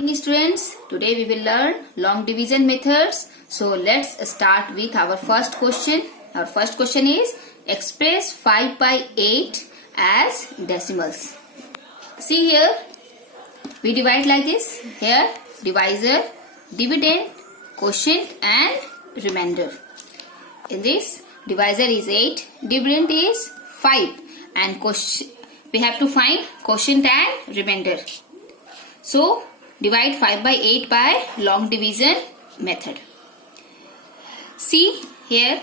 Students, today we will learn long division methods. So let's start with our first question. Our first question is express 5 by 8 as decimals. See here, we divide like this. Here divisor, dividend, quotient and remainder. In this, divisor is 8, dividend is 5 and we have to find quotient and remainder. So divide 5 by 8 by long division method. See here,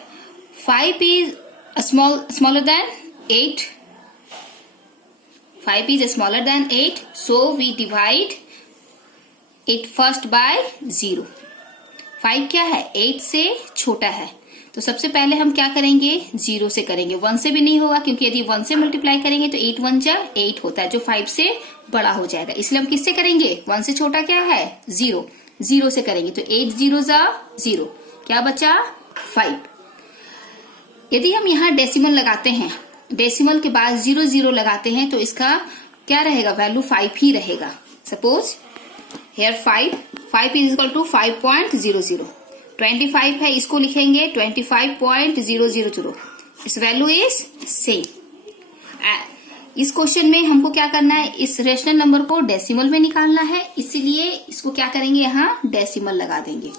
5 is smaller than 8. 5 is smaller than 8, so we divide it first by 0. 5 क्या है? 8 से छोटा है, तो सबसे पहले हम क्या करेंगे? 0 से करेंगे. 1 से भी नहीं होगा, क्योंकि यदि 1 से मल्टीप्लाई करेंगे तो 8 1 जा 8 होता है, जो 5 से बड़ा हो जाएगा. इसलिए हम किससे करेंगे? 1 से छोटा क्या है? 0. 0 से करेंगे तो 8 0 जा 0, क्या बचा? 5. यदि हम यहाँ डेसिमल लगाते हैं, डेसिमल के बाद 0 0 लगाते हैं, तो इसका क्या रहेगा? वैल्यू 5 ही रहेगा. Suppose here 5 is equal to 5.00. 25 है, इसको लिखेंगे 25.000. इस वैल्यू इज सेम. इस क्वेश्चन में हमको क्या करना है? इस रेशनल नंबर को डेसिमल में निकालना है, इसीलिए इसको क्या करेंगे? यहाँ डेसिमल लगा देंगे.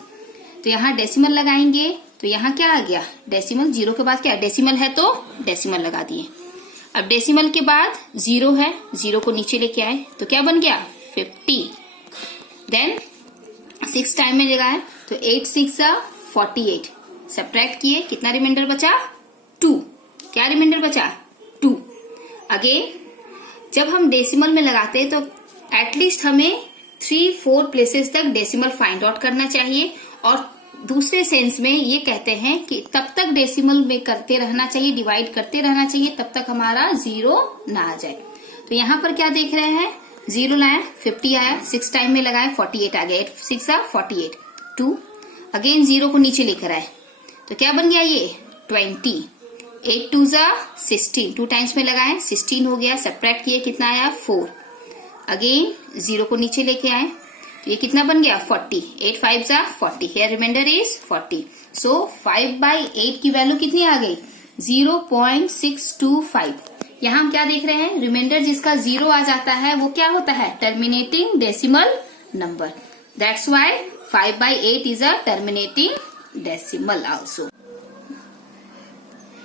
तो यहाँ डेसिमल लगाएंगे तो यहाँ क्या आ गया? डेसिमल. 0 के बाद क्या? डेसिमल है तो डेसिमल लगा दिए. अब डेसिमल के बाद 0 है, 0 को नीचे लेके आए तो क्या बन गया? 50. देन 6 टाइम में लगाए तो 8 6 48. सब्ट्रैक्ट किए, कितना रिमाइंडर बचा? 2. क्या रिमाइंडर बचा? 2. अगेन जब हम डेसिमल में लगाते हैं तो एटलीस्ट हमें 3-4 प्लेसेस तक डेसिमल फाइंड आउट करना चाहिए, और दूसरे सेंस में ये कहते हैं कि तब तक डेसिमल में करते रहना चाहिए, डिवाइड करते रहना चाहिए, तब तक हमारा 0 ना आ जाए. तो यहाँ पर क्या देख रहे हैं? 0 लाया, 50 आया, 6 टाइम में लगाए 48 आ गया. 8 6 48. 2. अगेन 0 को नीचे लेकर आए तो क्या बन गया? ये 20. 8 2 16. 2 टाइम्स में लगाए 16 हो गया. सब्ट्रैक्ट किए, कितना आया? 4. अगेन 0 को नीचे लेके आए तो ये कितना बन गया? 40. 8 5 40. Here remainder is 40. So 5 by 8 की वैल्यू कितनी आ गई? 0.625. यहाँ हम क्या देख रहे हैं? रिमाइंडर जिसका 0 आ जाता है वो क्या होता है? Terminating decimal number. That's why 5 by 8 is a terminating decimal also.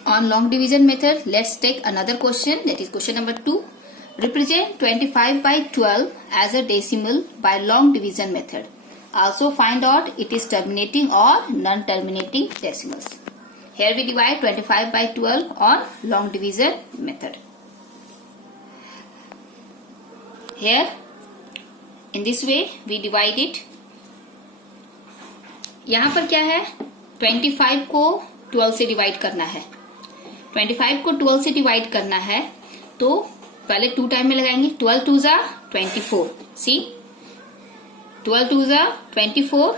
On long division method, let's take another question, that is question number 2. Represent 25 by 12 as a decimal by long division method. Also find out it is terminating or non-terminating decimals. Here we divide 25 by 12 on long division method. Here in this way we divide it. यहाँ पर क्या है? 25 को 12 से divide करना है. 25 को 12 से डिवाइड करना है तो पहले 2 टाइम में लगाएंगे. 12 2 24. सी 12 2 24.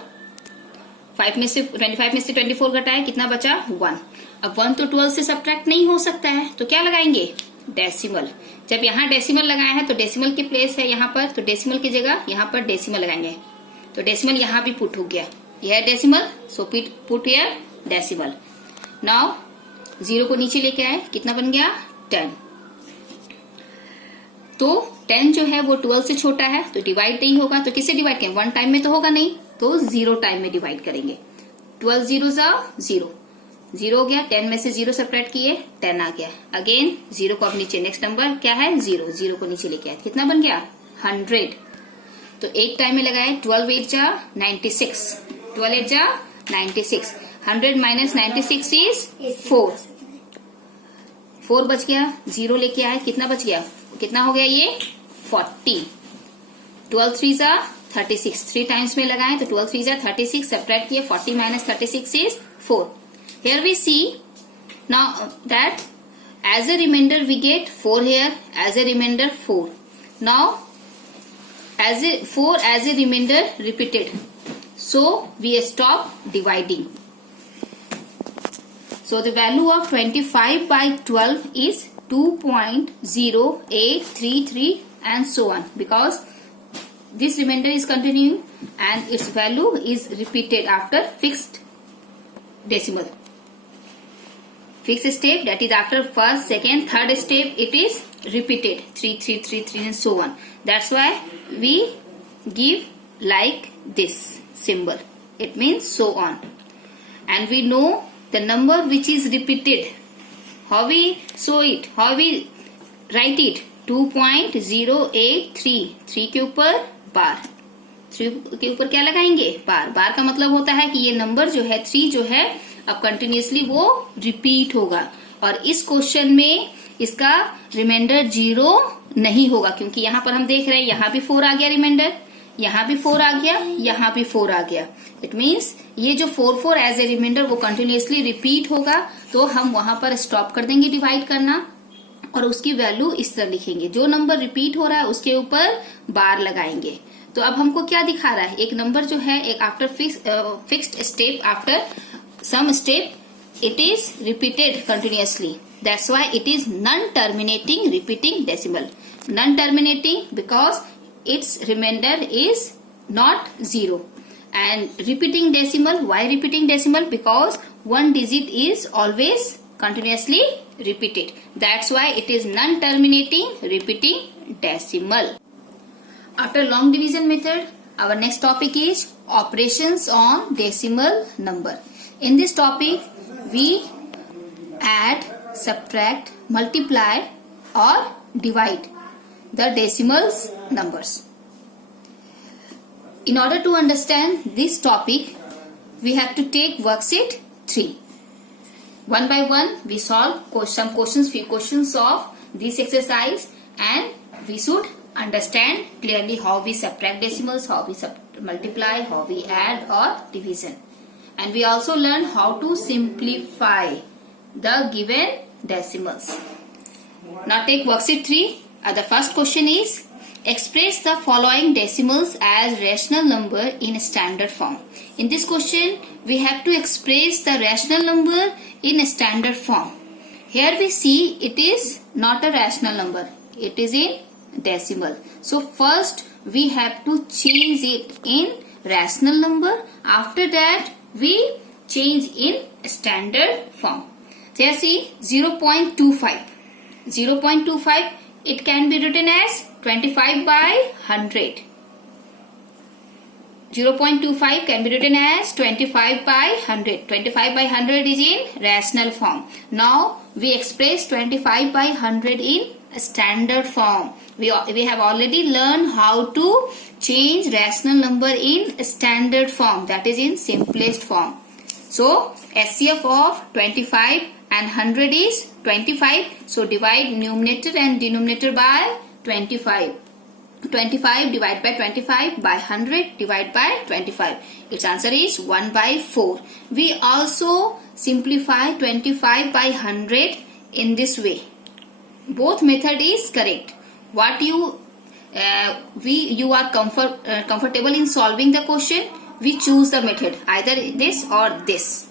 5 में से 25 में से 24 घटाए, कितना बचा? 1. अब 1 तो 12 से सब्ट्रैक्ट नहीं हो सकता है, तो क्या लगाएंगे? डेसिमल. जब यहाँ डेसिमल लगाया है तो डेसिमल की प्लेस है यहाँ पर, तो डेसिमल की जगह यहाँ पर डेसिमल लगाएंगे. तो डेसिमल यहाँ भी पुट हो गया. यह decimal, so put here decimal. Now 0 को नीचे लेके आए, कितना बन गया? 10. तो 10 जो है वो 12 से छोटा है, तो डिवाइड नहीं होगा. तो किससे डिवाइड करें? 1 टाइम में तो होगा नहीं, तो 0 टाइम में डिवाइड करेंगे. 12 0 0. 0 हो गया. 10 में से 0 सब्ट्रैक्ट किए, 10 आ गया. अगेन 0 को अब नीचे, नेक्स्ट नंबर क्या है? 0. 0 को नीचे लेके आए, कितना बन गया? 100. तो 8 टाइम में लगाए. 12 8 96. 12 8 96. 100 माइनस 96 इज 4. 4 बच गया. 0 लेके आए, कितना बच गया? कितना हो गया? ये 40. 12 3 36. 3 टाइम्स में लगाए तो 12 3 36. सब्ट्रैक्ट किए, 40 minus 36 is 4. Here we see now that as a remainder we get 4 here, as a remainder 4. Now as a 4 as a remainder repeated, so we stop dividing. So the value of 25 by 12 is 2.0833 and so on, because this remainder is continuing and its value is repeated after fixed decimal. Fixed step, that is after first, second, third step, it is repeated 3 3 3 3 and so on. That's why we give like this symbol. It means so on. And we know the number which is repeated. How we show it? How we write it? 2.083. 3 के ऊपर बार, 3 के ऊपर क्या लगाएंगे? बार. बार का मतलब होता है कि ये नंबर जो है 3 जो है अब कंटिन्यूसली वो रिपीट होगा. और इस क्वेश्चन में इसका रिमाइंडर 0 नहीं होगा, क्योंकि यहाँ पर हम देख रहे हैं यहाँ भी 4 आ गया रिमाइंडर, यहाँ भी 4 आ गया, यहाँ भी 4 आ गया. इट मीन्स ये जो 4 4 एज ए रिमाइंडर वो कंटिन्यूसली रिपीट होगा. तो हम वहां पर स्टॉप कर देंगे डिवाइड करना और उसकी वैल्यू इस तरह लिखेंगे. जो नंबर रिपीट हो रहा है उसके ऊपर बार लगाएंगे. तो अब हमको क्या दिखा रहा है? एक नंबर जो है एक after fixed step, after some step, it is repeated continuously. That's why it is non-terminating repeating decimal. Non-terminating because its remainder is not 0. And repeating decimal, why repeating decimal? Because one digit is always continuously repeated. That's why it is non-terminating repeating decimal. After long division method, our next topic is operations on decimal number. In this topic, we add, subtract, multiply or divide the decimals numbers. In order to understand this topic, we have to take worksheet 3. One by one, we solve few questions of this exercise, and we should understand clearly how we subtract decimals, how we multiply, how we add or division. And we also learn how to simplify the given decimals. Now take worksheet 3. The first question is, express the following decimals as rational number in standard form. In this question, we have to express the rational number in standard form. Here we see it is not a rational number. It is in decimal. So first we have to change it in rational number. After that, we change in standard form. Here see 0.25. 0.25, it can be written as 25 by 100. 0.25 can be written as 25 by 100. 25 by 100 is in rational form. Now we express 25 by 100 in standard form. We have already learned how to change rational number in standard form, that is in simplest form. So SCF of 25 and 100 is 25. So divide numerator and denominator by 25. 25 divided by 25 by 100 divided by 25. Its answer is 1 by 4. We also simplify 25 by 100 in this way. Both method is correct. What you are comfortable in solving the question, we choose the method, either this or this.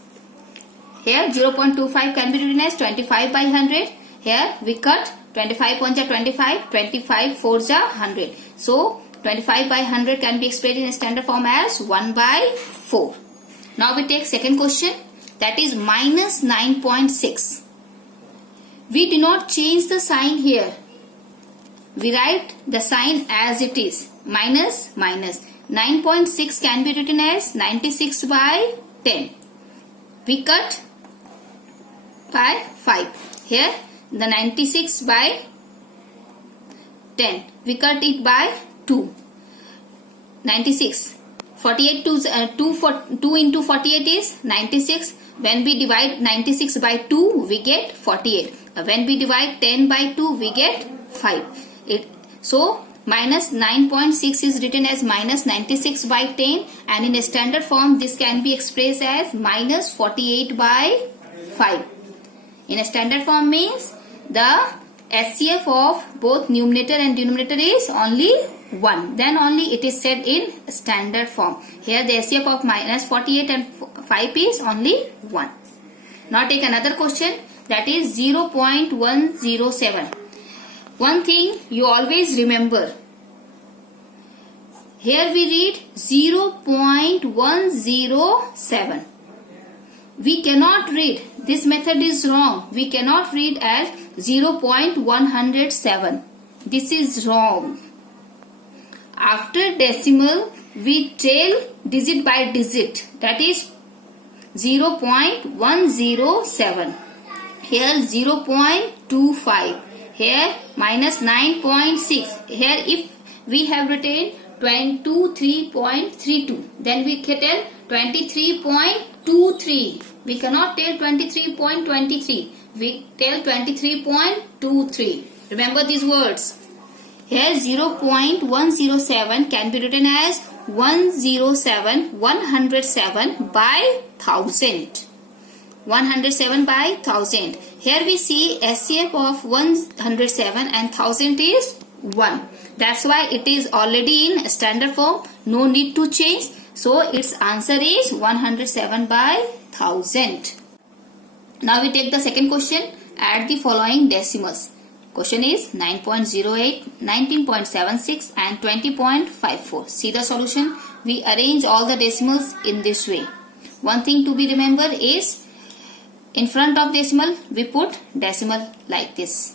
Here 0.25 can be written as 25 by 100. Here we cut 25 1 ja 25, 25 4 ja 100. So 25 by 100 can be expressed in standard form as 1 by 4. Now we take second question, that is minus 9.6. We do not change the sign here. We write the sign as it is, minus minus. 9.6 can be written as 96 by 10. We cut by 5. Here the 96 by 10. We cut it by 2. 96. 48 2 into 48 is 96. When we divide 96 by 2, we get 48. When we divide 10 by 2, we get 5. So minus 9.6 is written as minus 96 by 10, and in a standard form this can be expressed as minus 48 by 5. In a standard form means the SCF of both numerator and denominator is only 1. Then only it is said in standard form. Here the SCF of minus 48 and 5 is only 1. Now take another question, that is 0.107. One thing you always remember, Here we read 0.107. We cannot read. This method is wrong. We cannot read as 0.107. This is wrong. After decimal, we tell digit by digit. That is 0.107. Here 0.25. Here minus 9.6. Here if we have written 23.32, then we can tell 23.23. We cannot tell 23.23. We tell 23.23. Remember these words. Here 0.107 can be written as 107 by 1000. 107 by 1000. Here we see SCF of 107 and 1000 is 1. That's why it is already in standard form. No need to change. So its answer is 107 by 1000. Now we take the second question. Add the following decimals. Question is 9.08, 19.76 and 20.54. See the solution. We arrange all the decimals in this way. One thing to be remembered is in front of decimal we put decimal like this.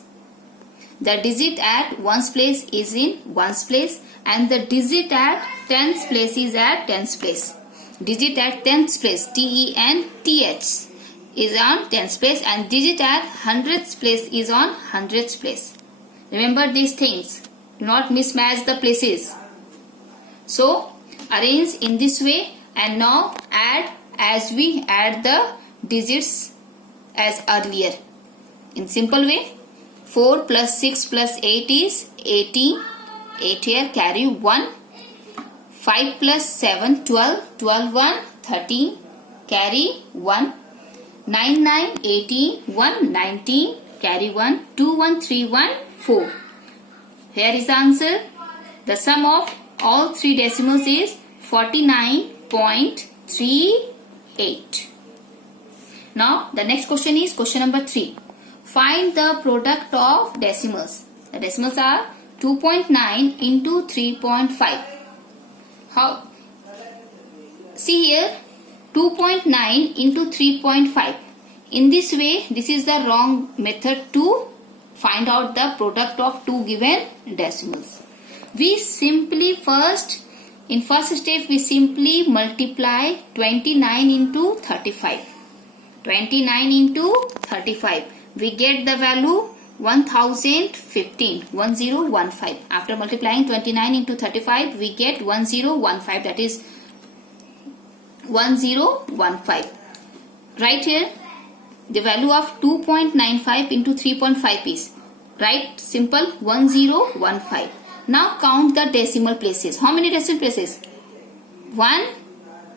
The digit at ones place is in ones place and the digit at tens place is at tens place. Digit at tens place, TENTH, is on tens place and digit at hundredths place is on hundredths place. Remember these things. Do not mismatch the places. So arrange in this way and now add as we add the digits as earlier. In simple way, 4 plus 6 plus 8 is 18. 8 here carry 1. 5 plus 7 12. 12 1 13 carry 1. 9 9 18. 1 19 carry 1. 2 1 3 1 4. Here is the answer. The sum of all three decimals is 49.38. Now the next question is question number 3. Find the product of decimals. The decimals are 2.9 into 3.5. How? See here 2.9 into 3.5. In this way, this is the wrong method to find out the product of two given decimals. We simply in first step we simply multiply 29 into 35. 29 into 35. We get the value 1015. 1015. After multiplying 29 into 35, we get 1015. That is 1015. Right here, the value of 2.95 into 3.5 is. Right? Simple 1015. Now count the decimal places. How many decimal places? 1,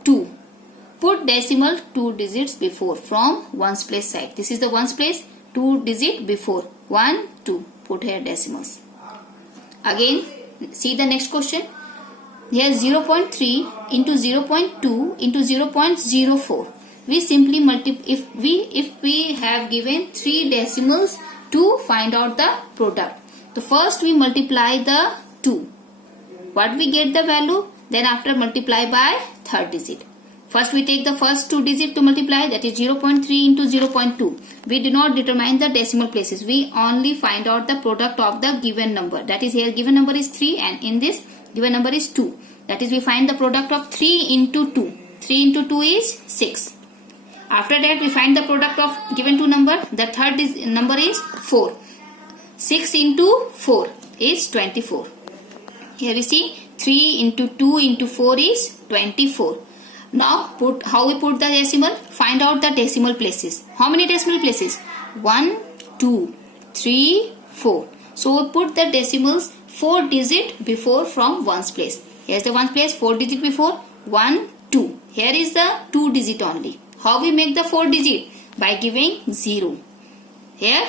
2. Put decimal 2 digits before from ones place side. This is the ones place, 2 digit before. 1, 2. Put here decimals. Again, see the next question. Here 0.3 into 0.2 into 0.04. We simply multiply. If we have given 3 decimals to find out the product. So first we multiply the 2. What we get the value? Then after multiply by third digit. First we take the first 2 digits to multiply, that is 0.3 into 0.2. We do not determine the decimal places. We only find out the product of the given number. That is here given number is 3 and in this given number is 2. That is we find the product of 3 into 2. 3 into 2 is 6. After that we find the product of given 2 number. The third number is 4. 6 into 4 is 24. Here we see 3 into 2 into 4 is 24. Now how we put the decimal? Find out the decimal places. How many decimal places? 1, 2, 3, 4. So we put the decimals 4 digit before from ones place. Here's the ones place, 4 digit before. 1, 2. Here is the 2 digit only. How we make the 4 digit? By giving 0. Here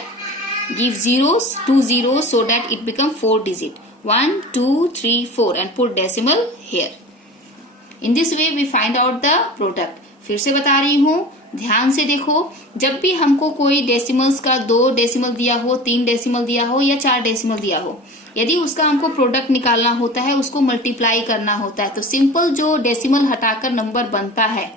give zeros, 2 zeros so that it become 4 digit. 1, 2, 3, 4 and put decimal here. In this way we find out the product. फिर से बता रही हूँ ध्यान से देखो, जब भी हमको कोई डेसिमल्स का 2 डेसिमल दिया हो, 3 डेसिमल दिया हो या 4 डेसिमल दिया हो, यदि उसका हमको प्रोडक्ट निकालना होता है, उसको मल्टीप्लाई करना होता है, तो सिंपल जो डेसिमल हटाकर नंबर बनता है,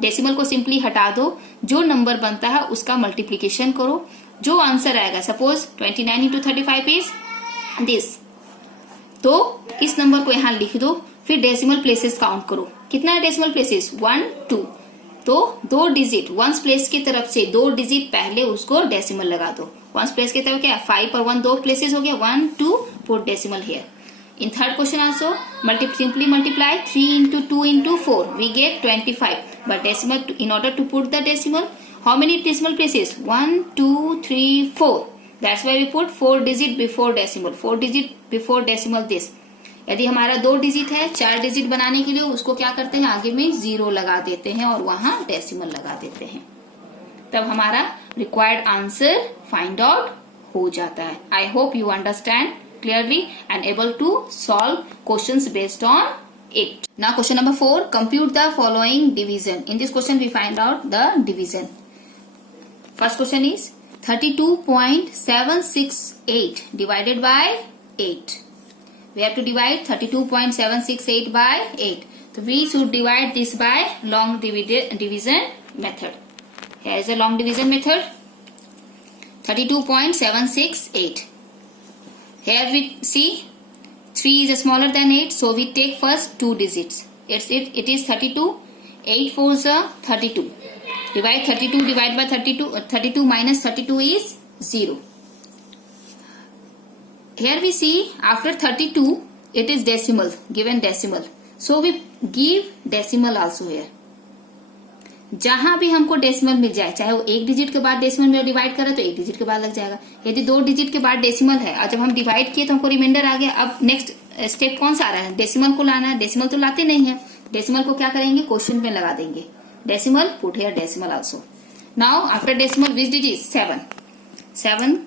डेसिमल को सिंपली हटा दो, जो नंबर बनता है उसका मल्टीप्लीकेशन करो, जो आंसर आएगा, सपोज 29 into 35 इज दिस, तो इस नंबर को यहां लिख दो, फिर डेसिमल प्लेसेस काउंट करो, कितना है डेसिमल प्लेसेस 1 2, तो 2 डिजिट वंस प्लेस की तरफ से 2 डिजिट पहले उसको डेसिमल लगा दो, वंस प्लेस की तरफ क्या 5 और 1 2 प्लेसेस हो गया, 1 2 put decimal here. In third question also, simply multiply 3 into 2 into 4. We get 25. But decimal, in order to put the decimal, how many decimal places? 1, 2, 3, 4. That's why we put 4 digit before decimal. 4 digit before decimal this. यदि हमारा 2 digit है, 4 digit बनाने के लिए उसको क्या करते हैं, आगे में 0 लगा देते हैं और वहां डेसिमल लगा देते हैं, तब हमारा रिक्वायर्ड आंसर फाइंड आउट हो जाता है. I hope you understand clearly and able to solve questions based on it. Now question number 4, compute the following division. In this question we find out the division. First question is 32.768 divided by 8. We have to divide 32.768 by 8. So we should divide this by long division method. Here is a long division method. 32.768. Here we see 3 is smaller than 8, so we take first 2 digits. It is 32. 8 4s are 32. Divide 32 divided by 32. 32 minus 32 is 0. Here we see after 32 it is decimal, given decimal. So we give decimal also here. जहां भी हमको decimal मिल जाए, चाहे वो 1 digit के बाद decimal में divide करे तो 1 डिजिट के बाद लग जाएगा, यदि 2 डिजिट के बाद डेसिमल है और जब हम डिवाइड किए तो हमको रिमाइंडर आ गया, अब नेक्स्ट स्टेप कौन सा आ रहा है, डेसिमल को लाना है. डेसिमल तो लाते नहीं है, डेसिमल को क्या करेंगे, क्वेश्चन में लगा देंगे, decimal put here decimal also. Now after decimal which digit 7 7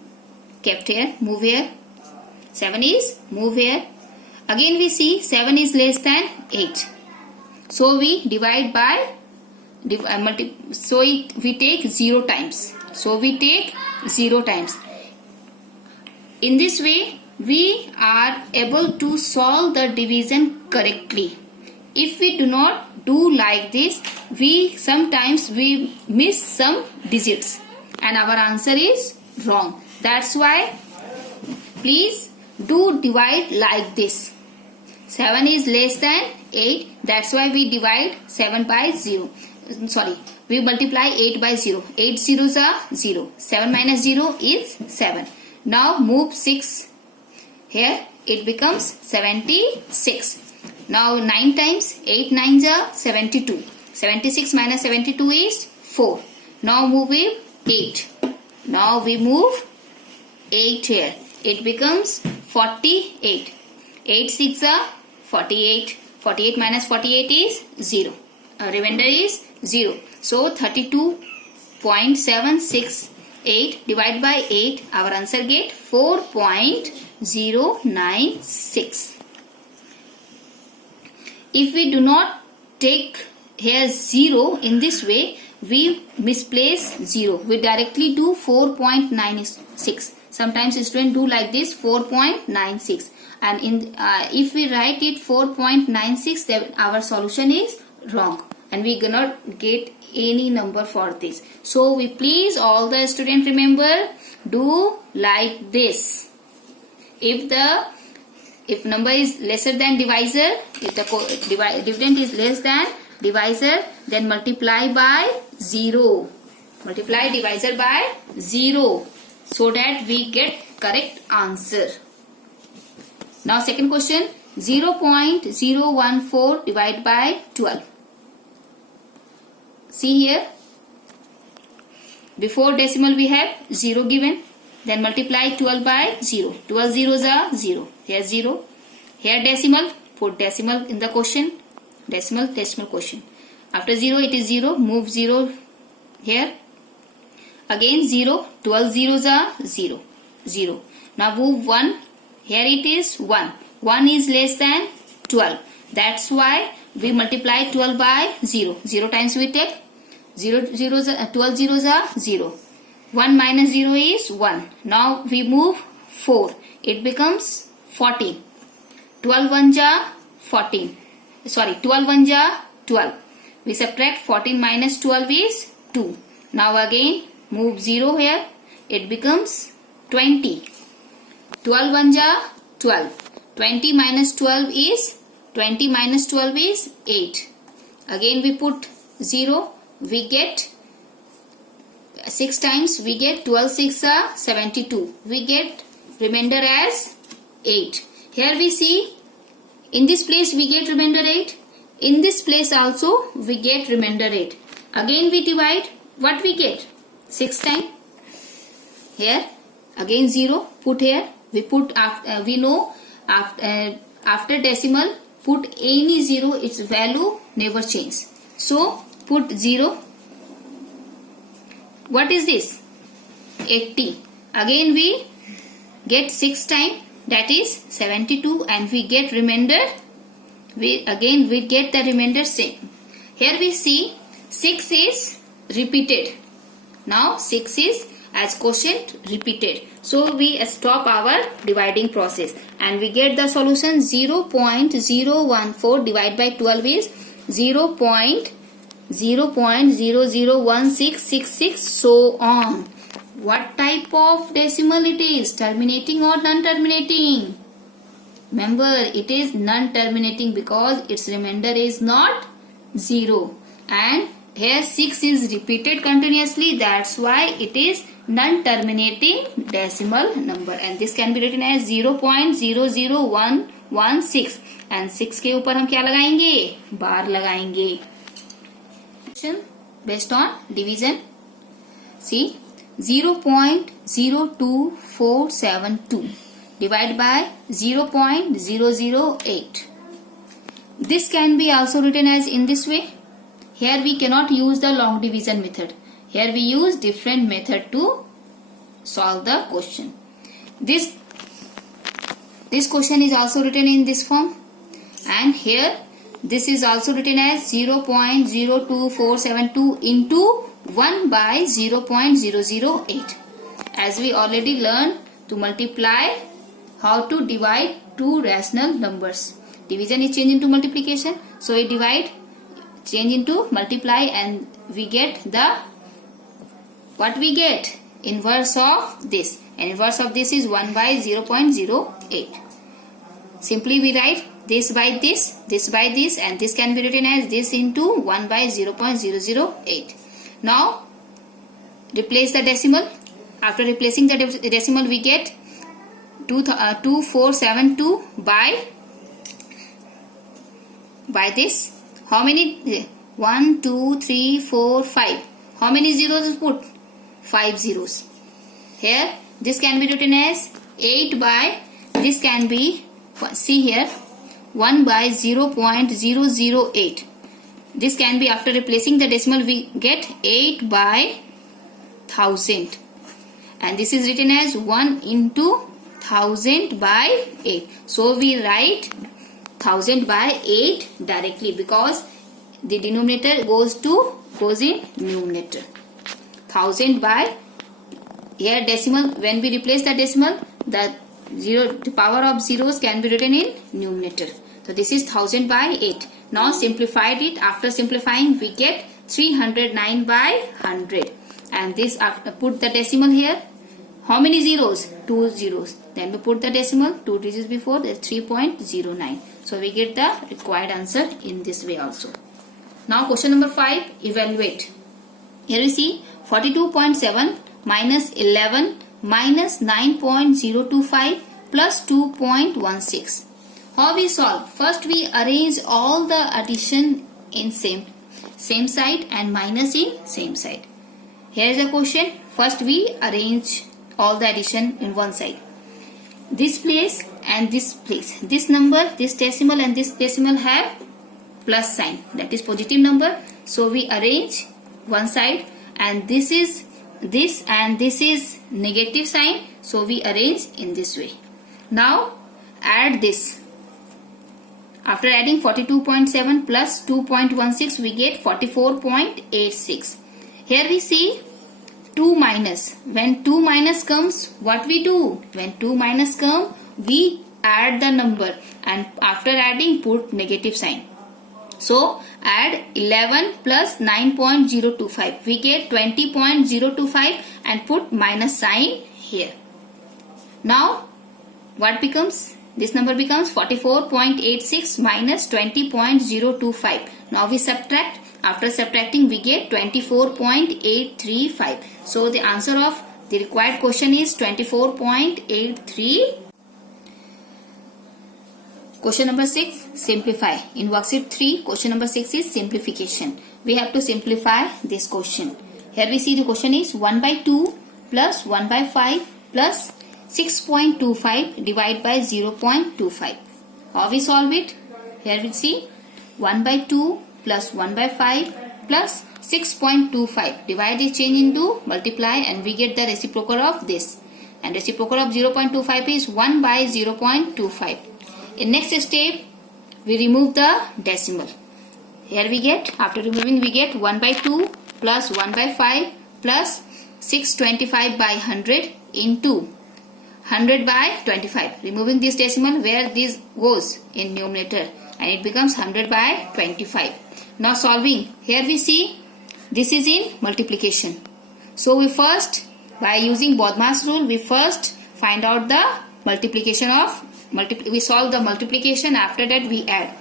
kept here, move here, 7 is move here. Again we see 7 is less than 8, so we divide by we take 0 times. So we take 0 times. In this way we are able to solve the division correctly. If we do not do like this, we sometimes we miss some digits and our answer is wrong. That's why please do divide like this. 7 is less than 8, that's why we divide 7 by 0. Sorry, we multiply 8 by 0. 8 zeros are 0. 7 minus 0 is 7. Now move 6 here, it becomes 76. Now 9 times 8 9s are 72. 76 minus 72 is 4. Now move it 8. Now we move 8 here, it becomes 48. 8 6 are 48. 48 minus 48 is 0. Remainder is 0. So 32.768 divided by 8, our answer get 4.096. If we do not take here 0 in this way, we misplace 0. We directly do 4.96. Sometimes students do like this 4.96, and if we write it 4.96, then our solution is wrong and we cannot get any number for this. So we please all the student remember, do like this. If number is lesser than divisor, if the dividend is less than divisor, then multiply by 0. Multiply divisor by 0 so that we get correct answer. Now second question, 0.014 divided by 12. See here, before decimal we have 0 given, then multiply 12 by 0. 12 zeros are 0. Here 0. Here decimal, put decimal in the question. Decimal question. After 0 it is 0. Move 0 here. Again 0. 12 zeros are 0. 0. Now move 1. Here it is 1. 1 is less than 12. That's why we multiply 12 by 0. 0 times we take 12 zeros are 0. 1 minus 0 is 1. Now we move 4. It becomes 14. 12 ones are 14. Sorry, 12 ones are 12. We subtract 14 minus 12 is 2. Now again move 0 here. It becomes 20. 12 ones are 12. 20 minus 12 is 8. Again we put 0. We get 6 times. We get 12 6 are 72. We get remainder as 8. Here we see in this place we get remainder 8. In this place also we get remainder 8. Again we divide. What we get? 6 times. Here again 0. Put here. We put after, we know after decimal put any 0, its value never change. So put 0. What is this? 80. Again we get 6 times, that is 72, and we get remainder. We get the remainder same. Here we see 6 is repeated. Now 6 is as quotient repeated. So we stop our dividing process and we get the solution 0.014 divided by 12 is 0.001666, so on. What type of decimal it is? Terminating or non-terminating? Remember, it is non-terminating because its remainder is not 0. And here 6 is repeated continuously. That's why it is non-terminating decimal number. And this can be written as 0.00116. And 6 के ऊपर हम क्या लगाएंगे? बार लगाएंगे. Based on division. See, 0.02472 divided by 0.008. This can be also written as in this way. Here we cannot use the long division method. Here we use different method to solve the question. This question is also written in this form, and here this is also written as 0.02472 into 1 by 0.008. As we already learned to multiply, how to divide two rational numbers. Division is changed into multiplication. So we divide, change into multiply, and we get the, what we get? Inverse of this. And inverse of this is 1 by 0.08. Simply we write this by this by this, and this can be written as this into 1 by 0.008. Now replace the decimal. After replacing the decimal we get 2472 by this. How many? 1, 2, 3, 4, 5. How many zeros is put? 5 zeros. Here this can be written as 8 by, this can be, see here, 1 by 0.008. This can be, after replacing the decimal we get 8 by 1000. And this is written as 1 into 1000 by 8. So we write 1000 by 8 directly because the denominator goes in numerator. 1000 by, here decimal, when we replace the decimal, the power of zeros can be written in numerator. So this is 1000 by 8. Now simplified it. After simplifying we get 309 by 100. And this, after put the decimal here. How many zeros? 2 zeros. Then we put the decimal 2 digits before, that's 3.09. So we get the required answer in this way also. Now question number 5, evaluate. Here we see 42.7 minus 11 minus 9.025 plus 2.16. How we solve? First we arrange all the addition in same side and minus in same side. Here is a question. First we arrange all the addition in one side. This place and this place. This number, this decimal and this decimal have plus sign. That is positive number. So we arrange one side, and this is this and this is negative sign. So we arrange in this way. Now add this. After adding 42.7 plus 2.16 we get 44.86. Here we see 2 minus. When 2 minus comes, what we do? When 2 minus come, we add the number and after adding put negative sign. So add 11 plus 9.025. We get 20.025 and put minus sign here. Now what becomes? This number becomes 44.86 minus 20.025. Now we subtract. After subtracting we get 24.835. So the answer of the required question is 24.83. Question number 6, simplify. In worksheet 3, question number 6 is simplification. We have to simplify this question. Here we see the question is 1 by 2 plus 1 by 5 plus 6.25 divided by 0.25. How we solve it? Here we see 1 by 2 plus 1 by 5 plus 6.25. Divide is change into multiply and we get the reciprocal of this. And reciprocal of 0.25 is 1 by 0.25. In next step, we remove the decimal. Here we get, after removing we get 1 by 2 plus 1 by 5 plus 625 by 100 into 100 by 25. Removing this decimal where this goes in numerator and it becomes 100 by 25. Now solving. Here we see this is in multiplication. So we first, by using Bodmas rule, we first find out the multiplication of we solve the multiplication. After that we add.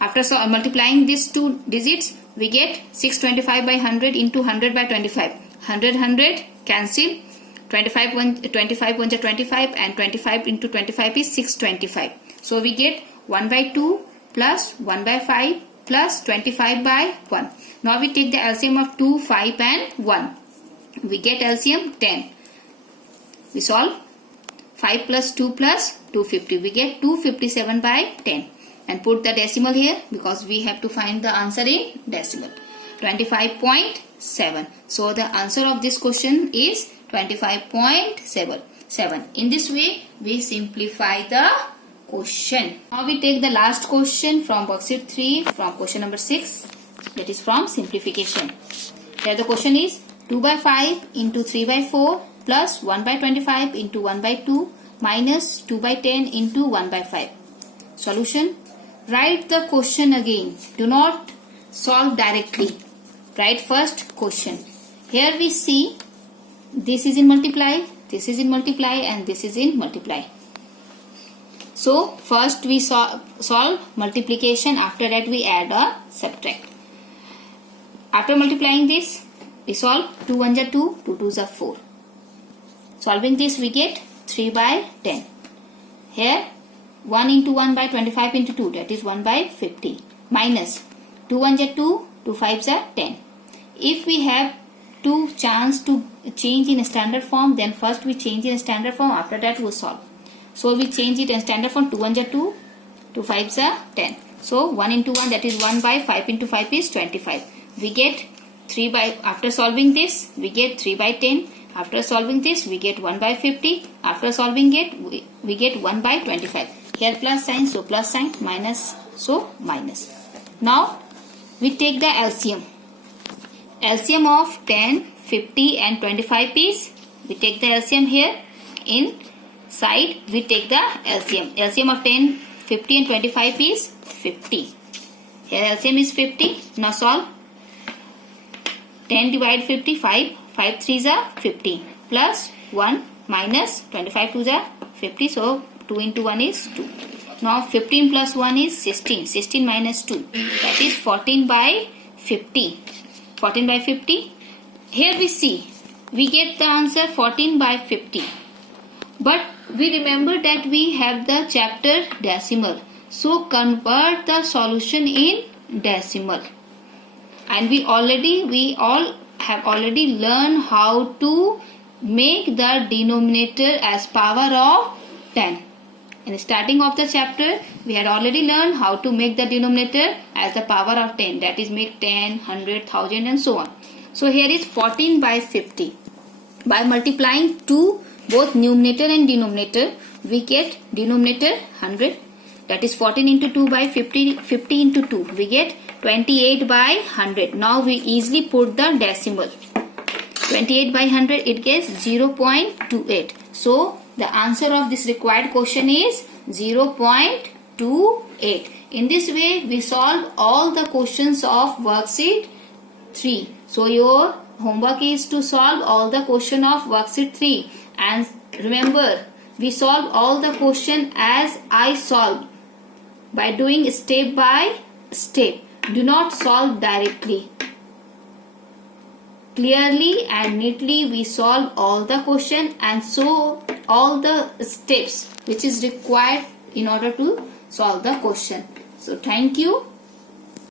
After multiplying these two digits, we get 625 by 100 into 100 by 25. 100 cancel. 25 1 25 and 25 into 25 is 625. So we get 1 by 2 plus 1 by 5 plus 25 by 1. Now we take the LCM of 2, 5 and 1. We get LCM 10. We solve 5 plus 2 plus 250. We get 257 by 10. And put the decimal here because we have to find the answer in decimal. 25.7. So the answer of this question is 25.7. In this way we simplify the question. Now we take the last question from worksheet 3 from question number 6, that is from simplification. Here the question is 2 by 5 into 3 by 4 plus 1 by 25 into 1 by 2 minus 2 by 10 into 1 by 5. Solution. Write the question again. Do not solve directly. Write first question. Here we see this is in multiply, this is in multiply and this is in multiply. So first we solve multiplication, after that we add or subtract. After multiplying this, we solve 2 1s are 2, 2 2s are 4. Solving this we get 3 by 10. Here 1 into 1 by 25 into 2, that is 1 by 50. Minus 2 1s are 2, 2 5s are 10. If we have two chance to change in standard form, then first we change in standard form, after that we solve. So we change it in standard form. 2 1s are 2, 2 5s are 10. So 1 into 1, that is 1 by 5 into 5 is 25. We get 3 by, after solving this we get 3 by 10. After solving this we get 1 by 50. After solving it we get 1 by 25. Here plus sign, so plus sign, minus, so minus. Now we take the LCM. LCM of 10, 50 and 25 is, we take the LCM here. In side we take the LCM. LCM of 10, 50 and 25 is 50. Here LCM is 50. Now solve. 10 divided 50, 5. 5 3s are 50. Plus 1 minus 25 2s are 50. So 2 into 1 is 2. Now 15 plus 1 is 16. 16 minus 2. That is 14 by 50. 14 by 50. Here we see, we get the answer 14 by 50. But we remember that we have the chapter decimal. So convert the solution in decimal. And we all have already learned how to make the denominator as power of 10. In the starting of the chapter, we had already learned how to make the denominator as the power of 10. That is, make 10, 100, 1000 and so on. So here is 14 by 50. By multiplying both numerator and denominator, we get denominator 100. That is 14 into 2 by 50, 50 into 2. We get 28 by 100. Now we easily put the decimal. 28 by 100, it gets 0.28. So the answer of this required question is 0.28. In this way, we solve all the questions of worksheet 3. So your homework is to solve all the question of worksheet 3. And remember, we solve all the question as I solved, by doing step by step. Do not solve directly. Clearly and neatly we solve all the question and show all the steps which is required in order to solve the question. So thank you.